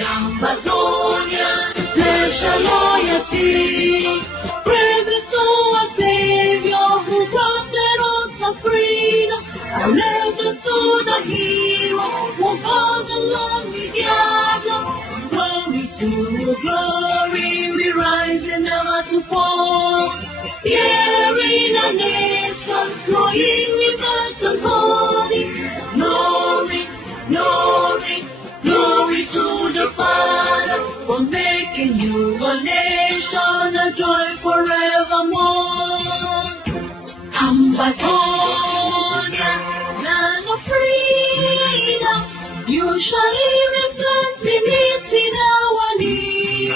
Ambazonia, special loyalty. Praise to our Savior who granted us the freedom. Allegiance to the hero who brought along we gather. Glory to glory, we rise and never to fall. Here in a nation, flowing with the holy. Glory, glory, glory to the Father for making you a nation, a joy forevermore. Ambazonia, land of freedom, you shall live in plenty, meeting our need,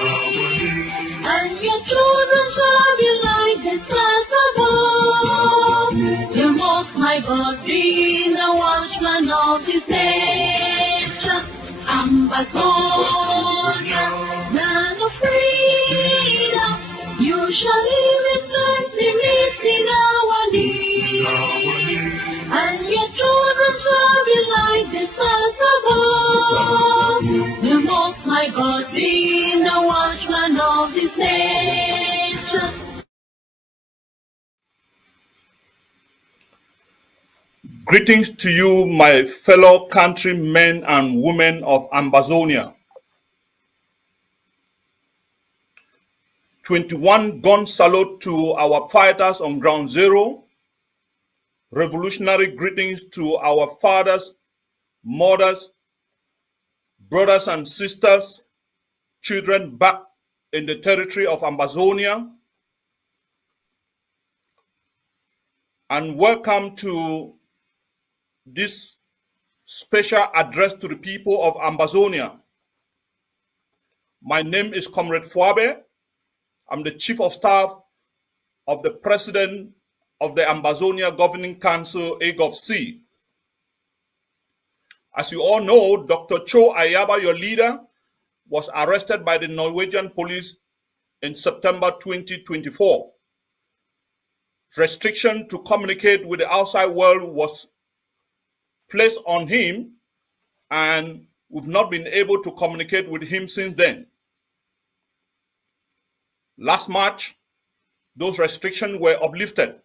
and your children shall be like the stars above. The Most High God being the watchman of this nation. Ambazonia, land of freedom, you shall live in plenty, meeting our need, and your children shall be like the stars above. The Most High God being the watchman of this nation. Greetings to you, my fellow countrymen and women of Ambazonia. 21 gun salute to our fighters on ground zero. Revolutionary greetings to our fathers, mothers, brothers and sisters, children back in the territory of Ambazonia. And welcome to this special address to the people of Ambazonia. My name is Comrade Fuabe. I'm the Chief of Staff of the President of the Ambazonia Governing Council, AGOVC. As you all know, Dr. CHO AYABA, your leader, was arrested by the Norwegian police in September 2024. Restriction to communicate with the outside world was placed on him, and we've not been able to communicate with him since then. Last March, those restrictions were uplifted.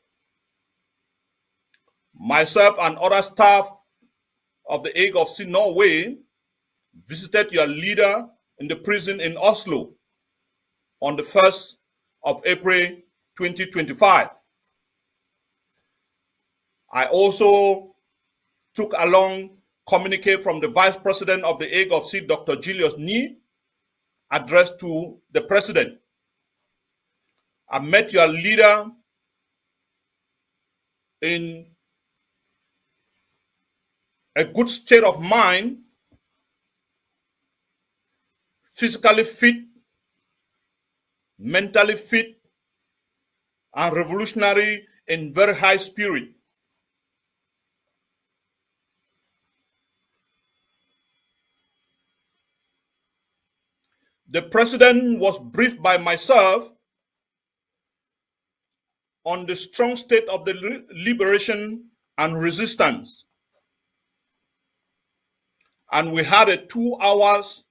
Myself and other staff of the AGOVC Norway visited your leader in the prison in Oslo on the 1st of April 2025. I also took along communique from the Vice President of the AGOVC, Dr. Julius Nee, addressed to the President. I met your leader in a good state of mind, physically fit, mentally fit, and revolutionary in very high spirit. The President was briefed by myself on the strong state of the liberation and resistance. And we had a 2 hours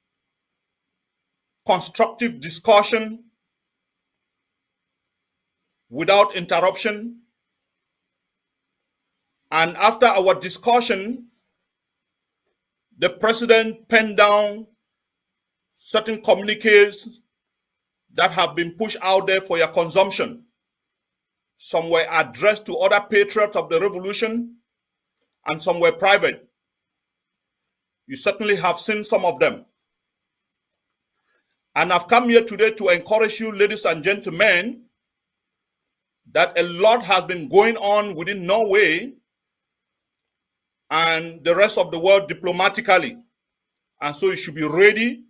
constructive discussion without interruption. And after our discussion, the President penned down certain communiques that have been pushed out there for your consumption. Some were addressed to other patriots of the revolution, and some were private. You certainly have seen some of them. And I've come here today to encourage you, ladies and gentlemen, that a lot has been going on within Norway and the rest of the world diplomatically. And so you should be ready,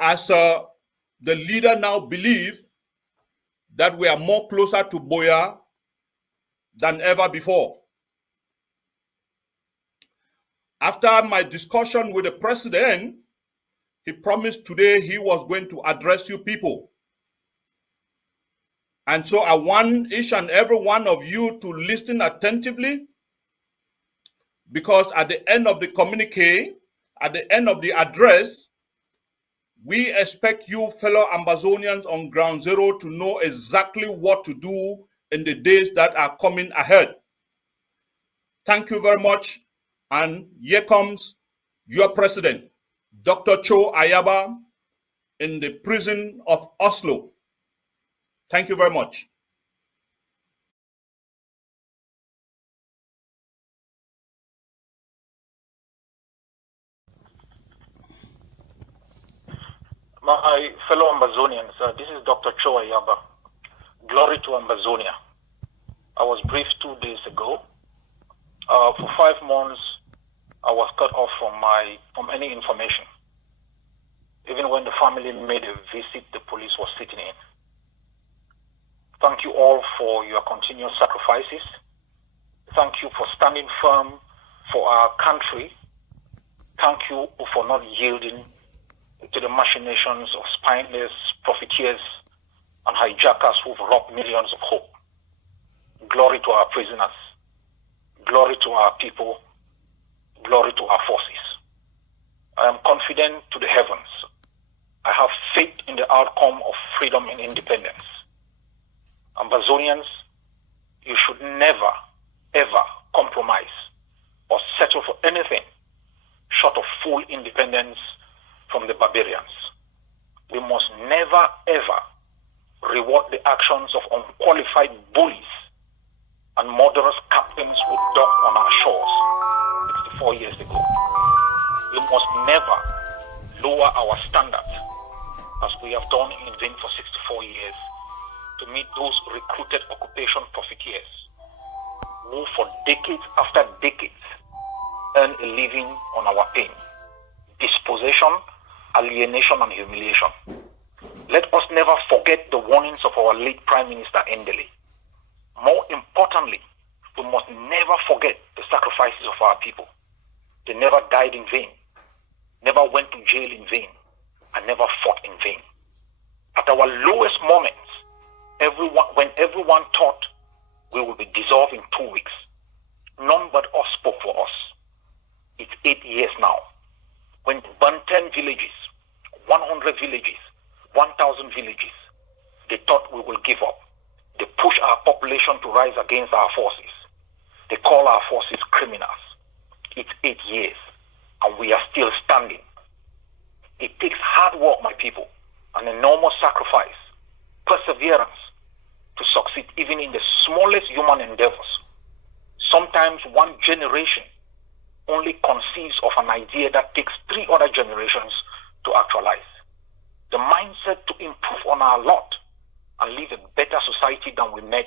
as the leader now believes that we are more closer to Boya than ever before. After my discussion with the President, he promised today he was going to address you people. And so I want each and every one of you to listen attentively, because at the end of the communique, At the end of the address, we expect you fellow Ambazonians on ground zero to know exactly what to do in the days that are coming ahead. Thank you very much. And here comes your president, Dr. CHO AYABA, in the prison of Oslo. Thank you very much. My fellow Ambazonians, this is Dr. CHO AYABA. Glory to Ambazonia. I was briefed 2 days ago. For 5 months, I was cut off from any information. Even when the family made a visit, the police was sitting in. Thank you all for your continuous sacrifices. Thank you for standing firm for our country. Thank you for not yielding to the machinations of spineless profiteers and hijackers who've robbed millions of hope. Glory to our prisoners. Glory to our people. Glory to our forces. I am confident to the heavens. I have faith in the outcome of freedom and independence. Ambazonians, you should never, ever compromise or settle for anything short of full independence from the barbarians. We must never, ever reward the actions of unqualified bullies and murderous captains who docked on our shores 64 years ago. We must never lower our standards as we have done in vain for 64 years to meet those recruited occupation profiteers who for decades after decades earn a living on our pain, dispossession, alienation, and humiliation. Let us never forget the warnings of our late Prime Minister Endele. More importantly, we must never forget the sacrifices of our people. They never died in vain, never went to jail in vain, and never fought in vain. At our lowest moments, when everyone thought we would be dissolved in 2 weeks, none but us spoke for us. It's 8 years now. When they burned 10 villages, 100 villages, 1,000 villages, they thought we will give up. They push our population to rise against our forces. They call our forces criminals. It's 8 years, and we are still standing. It takes hard work, my people, an enormous sacrifice, perseverance to succeed even in the smallest human endeavors. Sometimes one generation only conceives of an idea that takes 3 other generations to actualize. The mindset to improve on our lot and live a better society than we met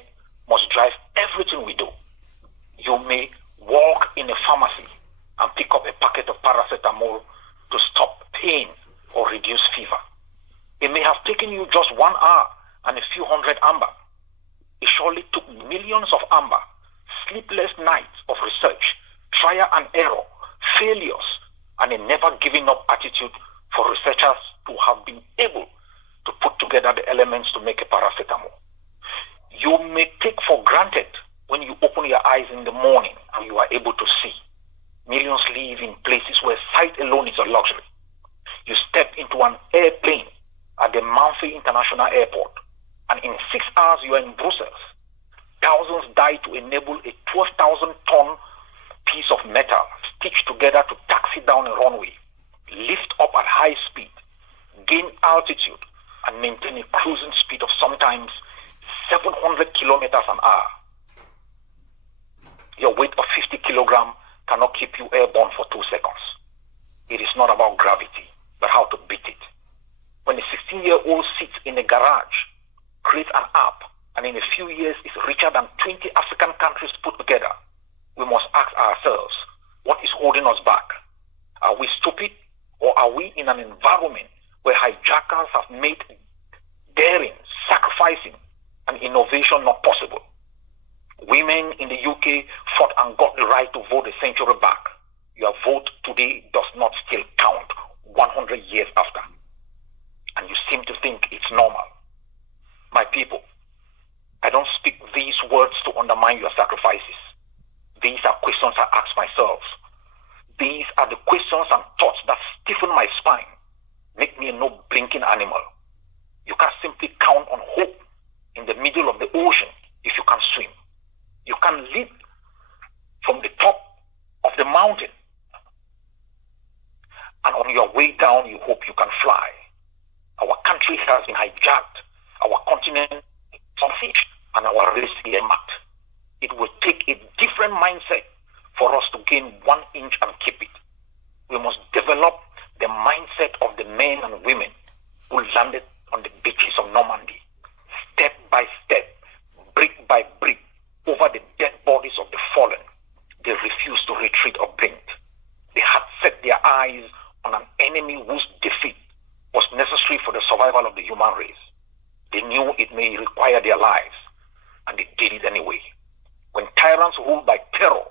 must drive everything we do. You may walk in a pharmacy and pick up a packet of paracetamol to stop pain or reduce fever. It may have taken you just 1 hour and a few hundred amber. It surely took millions of amber, sleepless nights of research, trial and error, failures, and a never giving up attitude for researchers to have been able to put together the elements to make a paracetamol. You may take for granted when you open your eyes in the morning and you are able to see. Millions live in places where sight alone is a luxury. You step into an airplane at the Manfi International Airport, and in 6 hours you are in Brussels. Thousands died to enable a 12,000-ton piece of metal stitched together to taxi down a runway, lift up at high speed, gain altitude, and maintain a cruising speed of sometimes 700 kilometers an hour. Your weight of 50 kilograms cannot keep you airborne for 2 seconds. It is not about gravity, but how to beat it. When a 16-year-old sits in a garage, creates an app, and in a few years is richer than 20 African countries put together, we must ask ourselves, what is holding us back? Are we stupid, or are we in an environment where hijackers have made daring, sacrificing, and innovation not possible? Women in the UK fought and got the right to vote a century back. Your vote today does not still count 100 years after. And you seem to think it's normal. My people, I don't speak these words to undermine your sacrifices. These are questions I ask myself. These are the questions and thoughts that mountain. And on your way down, you hope you can fly. Our country has been hijacked. Our continent is on siege, and our race is marked. It will take a different mindset for us to gain 1 inch and keep it. We must develop the mindset of the men and women who landed on the beaches of Normandy, step by step, brick by brick, over the dead bodies of the fallen. They refused to retreat or bend. They had set their eyes on an enemy whose defeat was necessary for the survival of the human race. They knew it may require their lives, and they did it anyway. When tyrants rule by terror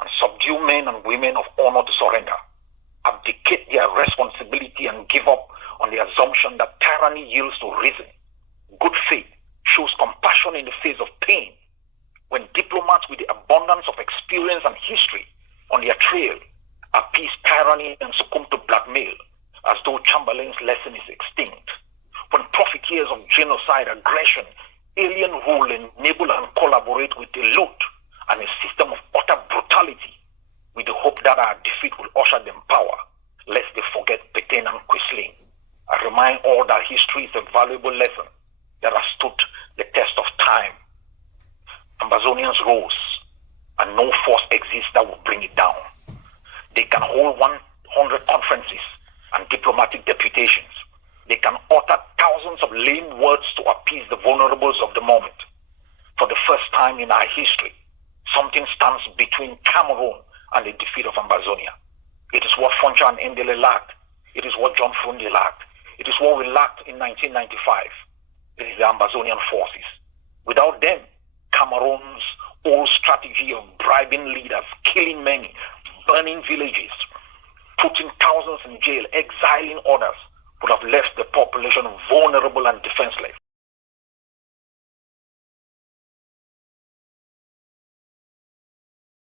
and subdue men and women of honor to surrender, abdicate their responsibility and give up on the assumption that tyranny yields to reason, good faith shows compassion in the face of pain. When diplomats with the abundance of experience and history on their trail appease tyranny and succumb to blackmail as though Chamberlain's lesson is extinct. When profiteers of genocide, aggression, alien rule enable and collaborate with the loot and a system of utter brutality with the hope that our defeat will usher them power, lest they forget Petain and Quisling. I remind all that history is a valuable lesson that has stood the test of time. Ambazonians rose, and no force exists that will bring it down. They can hold 100 conferences and diplomatic deputations. They can utter thousands of lame words to appease the vulnerables of the moment. For the first time in our history, something stands between Cameroon and the defeat of Ambazonia. It is what Foncha and Ndele lacked. It is what John Fundi lacked. It is what we lacked in 1995. It is the Ambazonian forces. Without them, Cameroon's old strategy of bribing leaders, killing many, burning villages, putting thousands in jail, exiling others, would have left the population vulnerable and defenseless.